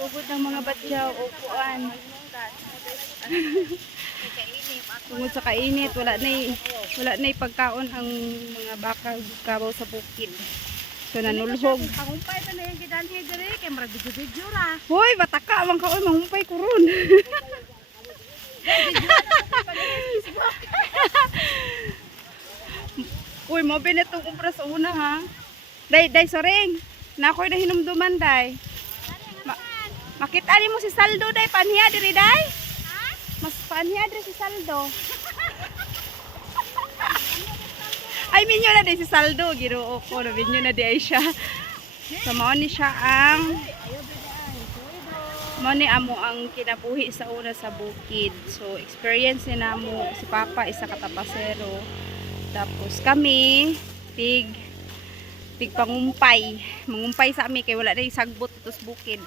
Tugod ng mga batyaw o kuan. Tungod sa kainit, wala na pagkaon ang mga baka kabaw sa bukid. So nanulhog. Pangumpay pa na yung gidanhe dire kay murag video ra. Hoy, bataka man ka oy mahumpay ko ron. Uy, mo binitong kumpra sa una ha. Day soreng. Nakoy na hinumduman day. Makita ni mo si Saldo day panhiya diri day? Ha? Mas panhiya diri si Saldo. Ay minyo na day si Saldo, ginoo ko na minyo na di ay siya. So mao ni siya ang mao ni amo ang kinabuhi sa una sa bukid. So experience ni namo si Papa isa ka tapasero. Tapos kami tig pangumpay. Mangumpay sa amin kay wala na yung sagbot ito sa bukid.